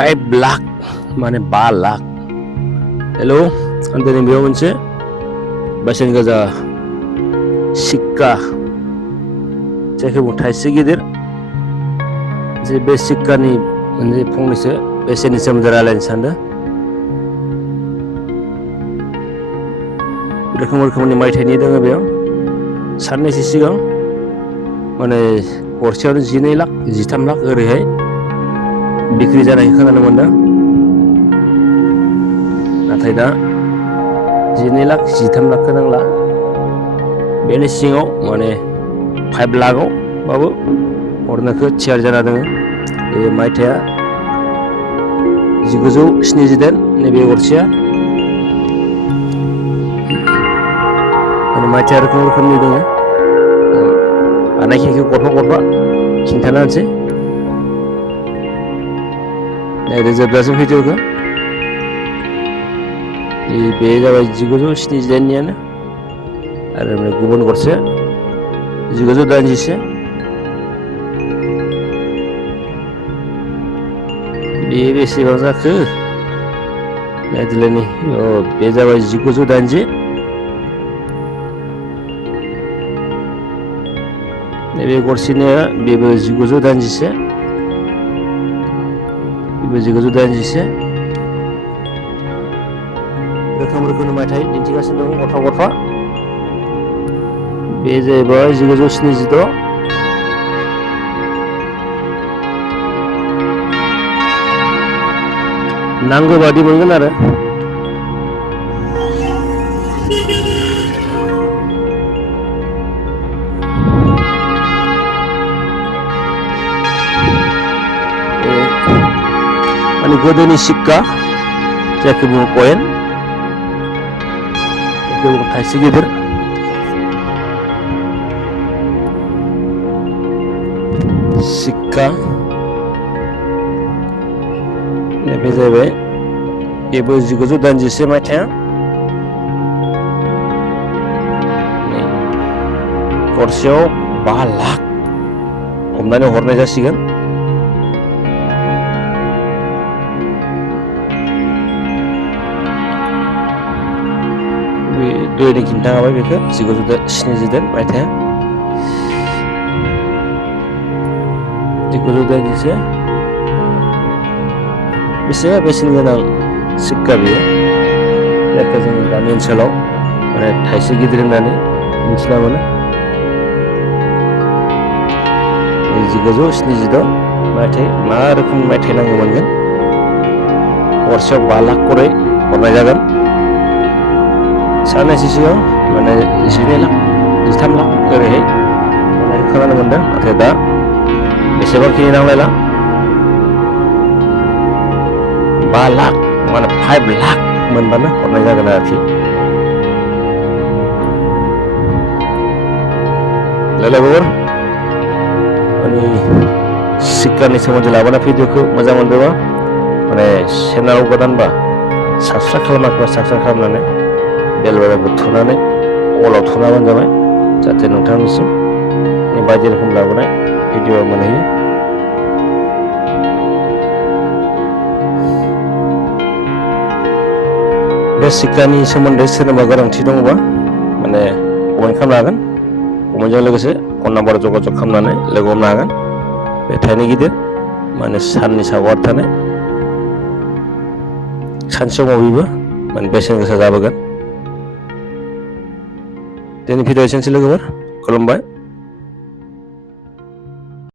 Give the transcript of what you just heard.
5 लाख माने 5 लाख। हेलौ आं दिनै बेयाव मोनसे बेसेन गोसा सिक्का जायखौ बुङो थाइसे गिदिर जे बे सिक्कानि मोनसे फंनैसो बेसेननि सोमोन्दै रायलायनो सानदों। रोखोम रोखोमनि मायथाइनि दङ बेयाव। साननैसो सिगां माने गरसेयावनो 12 लाख 13 लाख ओरैहाय बिक्रि जानायखौ खोनानो मोनदों। नाथाय दा 12 लाख 13 लाखखौ नांला, बेनि सिङाव माने 5 लाखआवबाबो हरनोखौ थियारि जाना दङ। बे मायथाइया 1978 नैबे गरसेया मायथाइया रोखोम रोखोमनि दङ। हानायखिनिखौ गरफा गरफा खिन्थाना होनोसै जोबजासिम भिडिअखौ। बे जाबाय 1978नियानो आरो गुबुन गरसे 1981। बे बेसेबां जाखो नायदोलायनि। बे जाबाय 1980। नैबे गरसेनिया बेबो 1981, बेबो 1981। रोखोम रोखोमनि मायथाइ दिन्थिगासिनो दं गरफा गरफा। बे जाहैबाय 1976। नांगौ बादि मोनगोन आरो। माने गोदोनि सिक्का जायखौ बुङो कयेन, जायखौ बुङो थाइसे गिदिर। सिक्का बे जाहैबाय बेबो 1981 मायथाइया। गरसेयाव 5 लाख हमनानै हरनाय जासिगोन। दहायनो खिन्थाखाबाय बेखौ 1978 मायथाइया। 1981 बेसेबा बेसेन गोनां सिक्का बेयो, जायखौ जों गामि ओनसोलाव माने थाइसे गिदिर होननानै मिथिना मोनो। 1976 मायथाइ मा रोखोमनि मायथाइ नांगौ मोनगोन। गरसेयाव 5 लाख करै हरनाय जागोन। साननैसो सिगां माने 12 लाख 13 लाख ओरैहाय खोनानो मोनदों। नाथाय दा बेसेबांखिनि नांलायला, 5 लाख माने 5 लाख मोनबानो हरनाय जागोन आरोखि। लोगोफोर माने सिक्कानि सोमोन्दै लाबोना भिडिअखौ मोजां मोनदोंबा माने चेनेलाव गोदानबा साबस्क्राइब खालामाखैबा साबस्क्राइब खालामनानै बेल बाटनखौ थुनानै अलाव थुना होबानो जाबाय, जाहाथे नोंथांनिसिम बायदि रोखोम लाबोनाय भिडिअ मोनहैयो। बे सिक्कानि सोमोन्दै सोरनोबा गोनांथि दङबा माने कमेन्ट खालामनो हागोन। कमेन्टजों लोगोसे फन नाम्बार जगाजग खालामनानै लोगो हमनो हागोन। बे थाइनै गिदिर माने साननि सागाव थानाय सानसे समाव बेबो माने बेसेन गोसा जाबोगोन। दिनै भिडिअ एसेनोसै लोगोफोर, खुलुमबाय।